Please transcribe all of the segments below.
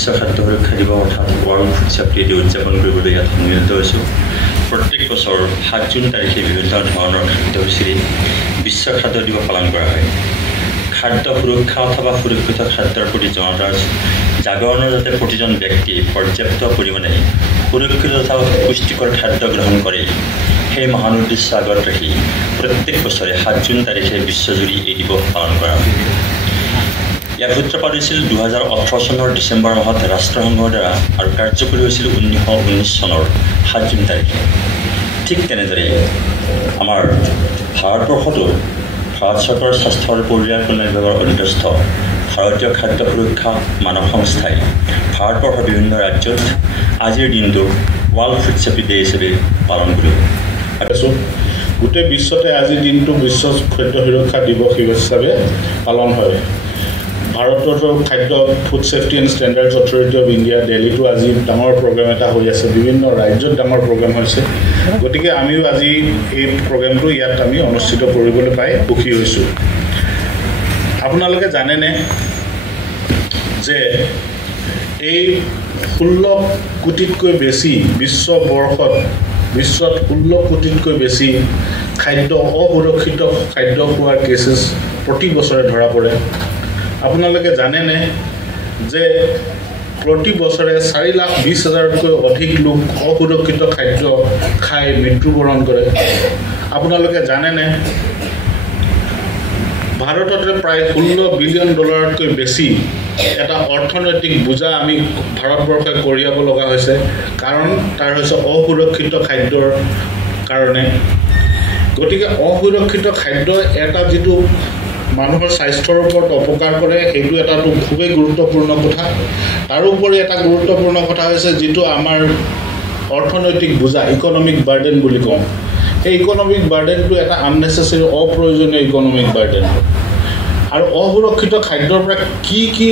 বিশ্ব খাদ্য সুৰক্ষা দিৱস অৰ্থাৎ ৱৰ্ল্ড ফুড ছেফটি ডে উদযাপন কৰিবলৈ ইয়াত মিলিত হৈছোঁ। প্ৰত্যেক বছৰ 7 জুন তাৰিখে বিভিন্ন ধৰণৰ কাৰ্যসূচীৰে বিশ্ব খাদ্য দিৱস পালন কৰা হয়। খাদ্য সুৰক্ষা অথবা সুৰক্ষিত খাদ্যৰ প্ৰতি জনতাৰ জাগৰণৰ যাতে প্ৰতিজন ব্যক্তিয়ে পৰ্যাপ্ত পৰিমাণে সুৰক্ষিত তথা পুষ্টিকৰ খাদ্য গ্ৰহণ কৰে, সেই মহান উদ্দেশ্য আগত ৰাখি প্ৰত্যেক বছৰে 7 জুন তাৰিখে বিশ্বজুৰি এই দিৱস পালন কৰা হয়। ইয়াৰ সূত্ৰপাত হৈছিল 2018 চনৰ ডিচেম্বৰ মাহত ৰাষ্ট্ৰসংঘৰ দ্বাৰা আৰু কাৰ্যকৰী হৈছিল 1919 চনৰ 7 জুন তাৰিখে। ঠিক তেনেদৰে আমাৰ ভাৰতবৰ্ষতো ভাৰত চৰকাৰৰ স্বাস্থ্য আৰু পৰিয়াল কল্যাণ বিভাগৰ অধীনস্থ ভাৰতীয় খাদ্য সুৰক্ষা মানৱ সংস্থাই ভাৰতবৰ্ষৰ বিভিন্ন ৰাজ্যত আজিৰ দিনটো ৱৰ্ল্ড ফুড ছেফটি ডে হিচাপে পালন কৰিব। গোটেই বিশ্বতে আজিৰ দিনটো বিশ্ব খাদ্য সুৰক্ষা দিৱস হিচাপে পালন হয়। ভাৰততো খাদ্য food safety and standards authority of India দিল্লীতো আজি ডাঙৰ প্ৰগ্ৰেম এটা হৈ আছে, বিভিন্ন ৰাজ্যত ডাঙৰ প্ৰগ্ৰেম হৈছে। গতিকে আমিও আজি এই প্ৰগ্ৰেমটো ইয়াত আমি অনুষ্ঠিত কৰিবলৈ পাই সুখী হৈছোঁ। আপোনালোকে জানেনে যে এই 16 কোটিতকৈ বেছি বিশ্বত 16 কোটিতকৈ বেছি খাদ্য অসুৰক্ষিত খাদ্য খোৱাৰ কেছেছ প্ৰতি বছৰে ধৰা পৰে। আপোনালোকে জানেনে যে প্ৰতি বছৰে 4,20,000তকৈ অধিক লোক অসুৰক্ষিত খাদ্য খাই মৃত্যুবৰণ কৰে। আপোনালোকে জানেনে ভাৰততে প্ৰায় $16 বিলিয়ন বেছি এটা অৰ্থনৈতিক বোজা আমি ভাৰতবৰ্ষই কঢ়িয়াব লগা হৈছে, কাৰণ তাৰ হৈছে অসুৰক্ষিত খাদ্যৰ কাৰণে। গতিকে অসুৰক্ষিত খাদ্য এটা যিটো মানুহৰ স্বাস্থ্যৰ ওপৰত অপকাৰ কৰে, সেইটো এটাটো খুবেই গুৰুত্বপূৰ্ণ কথা। তাৰোপৰি এটা গুৰুত্বপূৰ্ণ কথা হৈছে যিটো আমাৰ অৰ্থনৈতিক বোজা, ইকনমিক বাৰ্ডেন বুলি কওঁ। এই ইকনমিক বাৰ্ডেনটো এটা আননেচেচাৰী অপ্ৰয়োজনীয় ইকনমিক বাৰ্ডেন। আৰু অসুৰক্ষিত খাদ্যৰ পৰা কি কি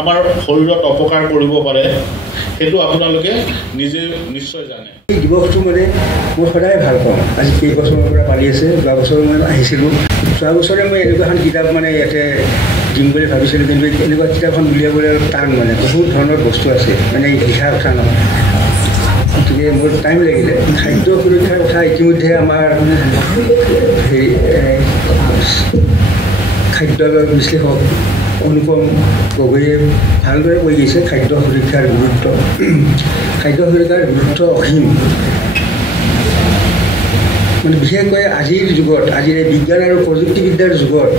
আমাৰ শৰীৰত অপকাৰ কৰিব পাৰে সেইটো আপোনালোকে নিজে নিশ্চয় জানে। এই দিৱসটো মানে মই সদায় ভাল পাওঁ। আজি কেইবছৰৰ পৰা পালি আছে, যোৱা বছৰ মই আহিছিলোঁ। যোৱা বছৰে মই এনেকুৱা এখন কিতাপ মানে ইয়াতে দিম বুলি ভাবিছিলোঁ, কিন্তু এনেকুৱা কিতাপখন উলিয়াবলৈ টান, মানে বহুত ধৰণৰ বস্তু আছে, মানে লিখা কথা নহয়। গতিকে মোৰ টাইম লাগিলে। খাদ্য সুৰক্ষাৰ কথা ইতিমধ্যে আমাৰ খাদ্য বিশ্লেষক অনুপম গগৈয়ে ভালদৰে কৈ গৈছে খাদ্য সুৰক্ষাৰ গুৰুত্ব। খাদ্য সুৰক্ষাৰ গুৰুত্ব অসীম। মানে বিশেষকৈ আজিৰ যুগত, আজিৰ এই বিজ্ঞান আৰু প্ৰযুক্তিবিদ্যাৰ যুগত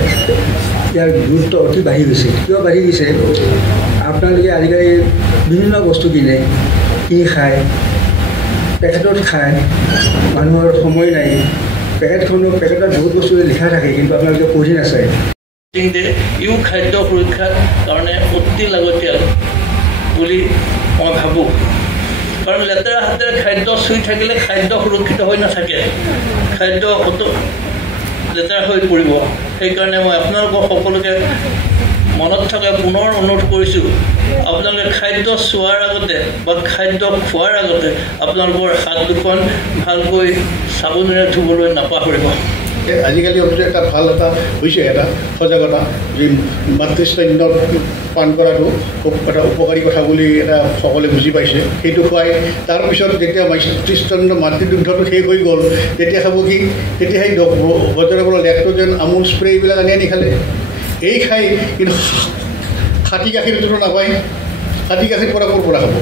ইয়াৰ গুৰুত্ব অতি বাঢ়ি গৈছে। কিয় বাঢ়ি গৈছে? আপোনালোকে আজিকালি বিভিন্ন বস্তু কিনি খায়, পেকেটত খায়, মানুহৰ সময় নাই। পেকেটত বহুত বস্তু লিখা থাকে, কিন্তু আপোনালোকে পঢ়ি নাচায়। ইও খাদ্য সুৰক্ষাৰ কাৰণে অতি লাগতিয়াল বুলি মই ভাবোঁ। কাৰণ লেতেৰা হাতেৰে খাদ্য চুই থাকিলে খাদ্য সুৰক্ষিত হৈ নাথাকে, খাদ্য লেতেৰা হৈ পৰিব। সেইকাৰণে মই আপোনালোকক সকলোকে মনত থকা পুনৰ অনুৰোধ কৰিছোঁ, আপোনালোকে খাদ্য চোৱাৰ আগতে বা খাদ্য খোৱাৰ আগতে আপোনালোকৰ হাত দুখন ভালকৈ চাবোনেৰে ধুবলৈ নাপাহৰিব। আজিকালি এটা ভাল এটা হৈছে এটা সজাগতা, যি মাতৃস্তন্য পান কৰাটো খুব এটা উপকাৰী কথা বুলি এটা সকলোৱে বুজি পাইছে। সেইটো খুৱাই তাৰপিছত যেতিয়া মাতৃদুগ্ধটো শেষ হৈ গ'ল, তেতিয়া খাব কি? তেতিয়া সেই বজাৰৰ পৰা লেক্টোজেন, আমুল স্প্ৰে এইবিলাক আনি খালে। এই খাই কিন্তু খাটি গাখীৰটোতো নাপায়। খাটি গাখীৰ পৰা ক'ৰ পৰা খাব?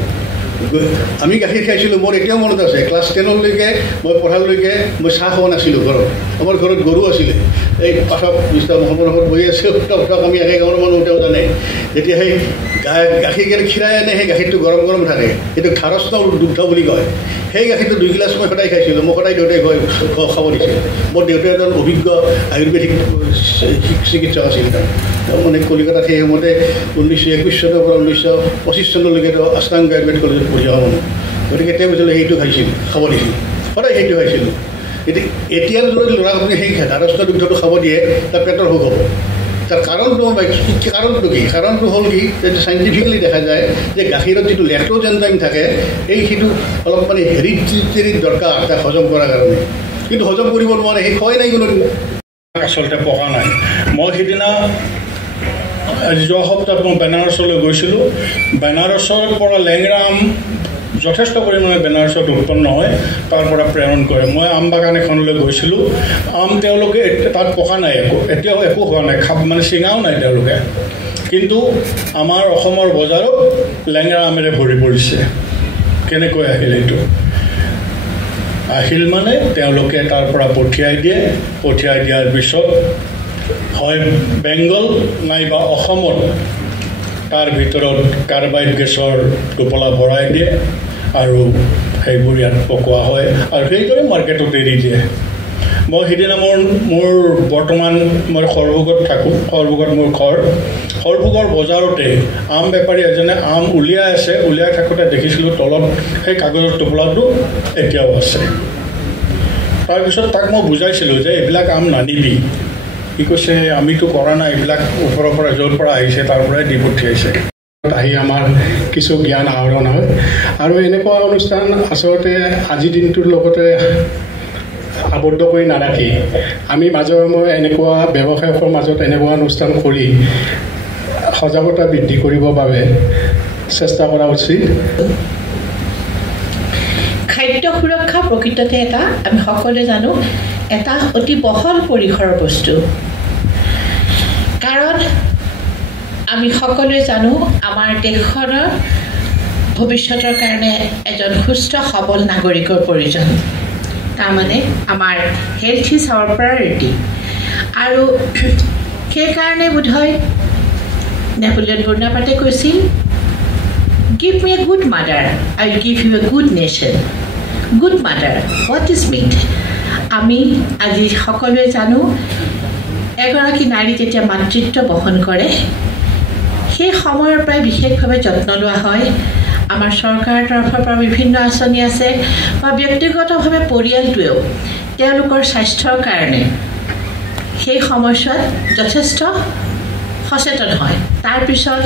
আমি গাখীৰ খাইছিলোঁ, মোৰ এতিয়াও মনত আছে। ক্লাছ 10লৈকে মই পঢ়ালৈকে মই চাহ খোৱা নাছিলোঁ ঘৰত। আমাৰ ঘৰত গৰু আছিলে। এই পাঠক মিষ্টাৰ মহম্মদ বহি আছে, আমি একে গাঁৱৰ মানুহ তেওঁ জানে। যেতিয়া সেই গাখীৰ খীৰাই আনে, সেই গাখীৰটো গৰম গৰম থাকে, সেইটো ধাৰস্থ দুগ্ধ বুলি কয়। সেই গাখীৰটো 2 গিলাচ মই সদায় খাইছিলোঁ। মই সদায় দেউতাই খাব দিছিল। মোৰ দেউতাই এজন অভিজ্ঞ আয়ুৰ্বেদিক চিকিৎসক আছিল। তেওঁ মানে কলিকতাত সেই সময়তে 1921 চনৰ পৰা 1925 চনলৈকে তেওঁ আষ্টাংগ আয়ুৰ্বেদ কলেজত পঢ়ি অহা মানুহ। গতিকে তেওঁ কৈছিলে সেইটো খাইছিল, খাব দিছিল, সদায় সেইটো খাইছিলোঁ। এতিয়া যদি ল'ৰাক আপুনি সেই ধাৰস্থ দুগ্ধটো খাব দিয়ে, তাৰ পেটৰ অসুখ হ'ব। তাৰ কাৰণটো কি? কাৰণটো হ'ল কি? চাইণ্টিফিকেলি দেখা যায় যে গাখীৰত যিটো লেক্টোজ এনজাইম থাকে, সেইটো অলপ মানে হেৰিডিটেৰী দৰকাৰ তাক হজম কৰাৰ কাৰণে, কিন্তু হজম কৰিব নোৱাৰে। সেই খোৱাই নাই কোনো, আচলতে পকা নাই। মই সেইদিনা যোৱা সপ্তাহত মই বেনাৰসলৈ গৈছিলোঁ বেনাৰসৰ পৰা লেংৰা আম যথেষ্ট পৰিমাণে বেনাৰসত উৎপন্ন হয় তাৰ পৰা প্ৰেৰণ কৰে মই আম বাগান এখনলৈ গৈছিলোঁ আম তেওঁলোকে তাত পকা নাই এতিয়াও একো হোৱা নাই মানে চিঙাও নাই তেওঁলোকে কিন্তু আমাৰ অসমৰ বজাৰত লেংৰা আমেৰে ভৰি পৰিছে কেনেকৈ আহিল এইটো আহিল মানে তেওঁলোকে তাৰ পৰা পঠিয়াই দিয়াৰ পিছত হয় বেংগল নাইবা অসমত তাৰ ভিতৰত কাৰ্বাইড গেছৰ টোপোলা ভৰাই দিয়ে আৰু সেইবোৰ ইয়াত পকোৱা হয় আৰু সেইদৰে মাৰ্কেটত এৰি দিয়ে মই সিদিনা মোৰ বৰ্তমান মই সৰভোগত থাকোঁ সৰভোগত মোৰ ঘৰ সৰভোগৰ বজাৰতে আম বেপাৰী এজনে আম উলিয়াই থাকোঁতে দেখিছিলোঁ তলত সেই কাগজৰ টোপোলাটো এতিয়াও আছে তাৰপিছত তাক মই বুজাইছিলোঁ যে এইবিলাক আম নানিবি কি কৈছে আমিতো কৰা নাই এইবিলাক ওপৰৰ পৰা য'ৰ পৰা আহিছে তাৰ পৰাই দি পঠিয়াইছে আহি আমাৰ কিছু জ্ঞান আহৰণ হয় আৰু এনেকুৱা অনুষ্ঠান আচলতে আজিৰ দিনটোৰ লগতে আবদ্ধ কৰি নাৰাখি আমি মাজে সময়ে এনেকুৱা ব্যৱসায়ৰ মাজত এনেকুৱা অনুষ্ঠান কৰি সজাগতা বৃদ্ধি কৰিবৰ বাবে চেষ্টা কৰা উচিত খাদ্য সুৰক্ষা প্ৰকৃততে এটা আমি সকলোৱে জানো এটা অতি বহল পৰিসৰৰ বস্তু কাৰণ আমি সকলোৱে জানো আমাৰ দেশৰ ভৱিষ্যতৰ কাৰণে এজন সুস্থ সবল নাগৰিকৰ প্ৰয়োজন তাৰমানে আমাৰ হেল্থ ইজ আৱাৰ প্ৰায়ৰিটি আৰু সেইকাৰণে বোধহয় নেপোলিয়ন বৰ্ণাপাতে কৈছিল Give me a good mother, I will give you a good nation. Good mother, what is meat? আমি আজি সকলোৱে জানো এগৰাকী নাৰী যেতিয়া মাতৃত্ব বহন কৰে সেই সময়ৰ পৰাই বিশেষভাৱে যত্ন লোৱা হয় আমাৰ চৰকাৰৰ তৰফৰ পৰা বিভিন্ন আঁচনি আছে বা ব্যক্তিগতভাৱে পৰিয়ালটোৱেও তেওঁলোকৰ স্বাস্থ্যৰ কাৰণে সেই সময়ছোৱাত যথেষ্ট সচেতন হয় তাৰপিছত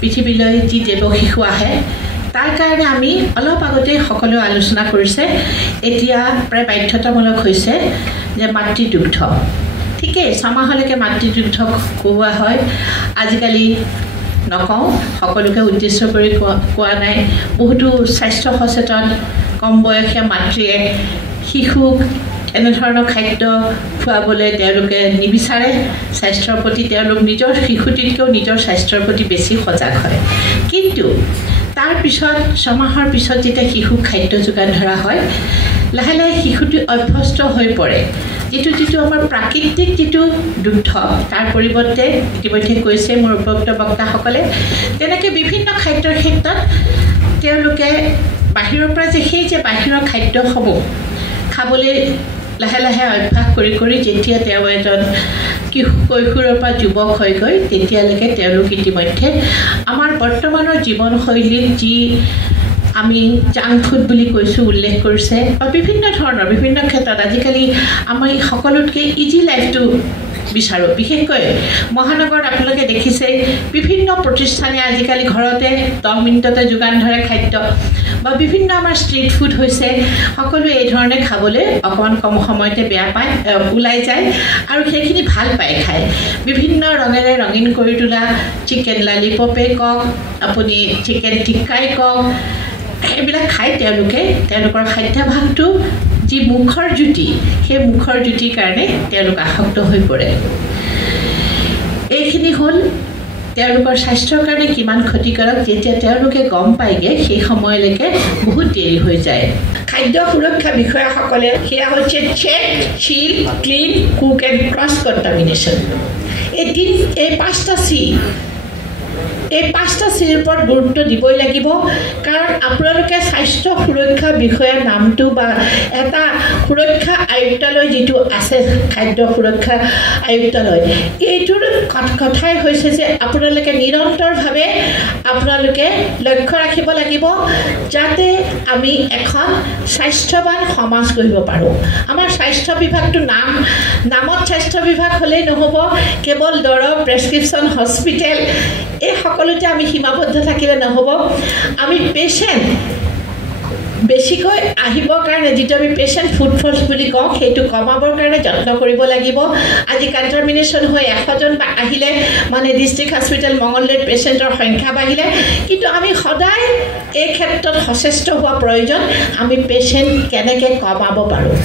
পৃথিৱীলৈ যি দেৱ শিশু আহে তাৰ কাৰণে আমি অলপ আগতে সকলোৱে আলোচনা কৰিছে এতিয়া প্ৰায় বাধ্যতামূলক হৈছে যে মাতৃদুগ্ধ ঠিকেই ছমাহলৈকে মাতৃদুগ্ধ খুওৱা হয় আজিকালি নকওঁ সকলোকে উদ্দেশ্য কৰি কোৱা নাই বহুতো স্বাস্থ্য সচেতন কম বয়সীয়া মাতৃয়ে শিশুক এনেধৰণৰ খাদ্য খুৱাবলৈ তেওঁলোকে নিবিচাৰে স্বাস্থ্যৰ প্ৰতি তেওঁলোক নিজৰ শিশুটিতকৈও নিজৰ স্বাস্থ্যৰ প্ৰতি বেছি সজাগ হয় কিন্তু তাৰ পিছত ছমাহৰ পিছত যেতিয়া শিশুক খাদ্য যোগান ধৰা হয় লাহে লাহে শিশুটি অভ্যস্ত হৈ পৰে যিটো আমাৰ প্ৰাকৃতিক যিটো দুগ্ধ তাৰ পৰিৱৰ্তে ইতিমধ্যে কৈছে মোৰ উপযুক্ত বক্তাসকলে তেনেকৈ বিভিন্ন খাদ্যৰ ক্ষেত্ৰত তেওঁলোকে বাহিৰৰ পৰা যে বাহিৰৰ খাদ্যসমূহ খাবলৈ লাহে লাহে অভ্যাস কৰি যেতিয়া তেওঁ এজন কৈশোৰৰ পৰা যুৱক হৈ গৈ তেতিয়ালৈকে তেওঁলোক ইতিমধ্যে আমাৰ বৰ্তমানৰ জীৱনশৈলীত যি আমি জাংক ফুড বুলি কৈছোঁ উল্লেখ কৰিছে বা বিভিন্ন ধৰণৰ বিভিন্ন ক্ষেত্ৰত আজিকালি আমি সকলোতকৈ ইজি লাইফটো বিচাৰোঁ বিশেষকৈ মহানগৰত আপোনালোকে দেখিছে বিভিন্ন প্ৰতিষ্ঠানে আজিকালি ঘৰতে 10 মিনিটতে যোগান ধৰে খাদ্য বা বিভিন্ন আমাৰ ষ্ট্ৰীট ফুড হৈছে সকলোৱে এই ধৰণে খাবলৈ অকণমান কম সময়তে বেয়া পায় ওলাই যায় আৰু সেইখিনি ভাল পায় খায় বিভিন্ন ৰঙেৰে ৰঙীন কৰি তোলা চিকেন লালিপপে কওক আপুনি চিকেন টিক্কাই কওক এইবিলাক খাই তেওঁলোকৰ খাদ্যাভাসটো যি মুখৰ জুতি সেই মুখৰ জুতিৰ কাৰণে তেওঁলোক আসক্ত হৈ পৰে এইখিনি হ'ল তেওঁলোকৰ স্বাস্থ্যৰ কাৰণে কিমান ক্ষতিকাৰক যেতিয়া তেওঁলোকে গম পায়গে সেই সময়লৈকে বহুত দেৰি হৈ যায় খাদ্য সুৰক্ষা বিষয়াসকলে সেয়া হৈছে check chill clean cook and cross contamination এই 5টা চি এই 5টা চিৰ ওপৰত গুৰুত্ব দিবই লাগিব কাৰণ আপোনালোকে স্বাস্থ্য সুৰক্ষা বিষয়াৰ নামটো বা এটা সুৰক্ষা আয়ুক্তালয় যিটো আছে খাদ্য সুৰক্ষা আয়ুক্তালয় এইটোৰ কথাই হৈছে যে আপোনালোকে নিৰন্তৰভাৱে আপোনালোকে লক্ষ্য ৰাখিব লাগিব যাতে আমি এখন স্বাস্থ্যৱান সমাজ গঢ়িব পাৰোঁ আমাৰ স্বাস্থ্য বিভাগটো নামত স্বাস্থ্য বিভাগ হ'লেই নহ'ব কেৱল দৰৱ প্ৰেছক্ৰিপশ্যন হস্পিটেল এই সকলোতে আমি সীমাবদ্ধ থাকিলে নহ'ব আমি পেচেণ্ট বেছিকৈ আহিবৰ কাৰণে যিটো আমি পেচেণ্ট ফুটফলছ বুলি কওঁ সেইটো কমাবৰ কাৰণে যত্ন কৰিব লাগিব আজি কণ্টামিনেশ্যন হৈ 100জন আহিলে মানে ডিষ্ট্ৰিক্ট হস্পিটেল মঙলদৈত পেচেণ্টৰ সংখ্যা বাঢ়িলে কিন্তু আমি সদায় এই ক্ষেত্ৰত সচেষ্ট হোৱা প্ৰয়োজন আমি পেচেণ্ট কেনেকৈ কমাব পাৰোঁ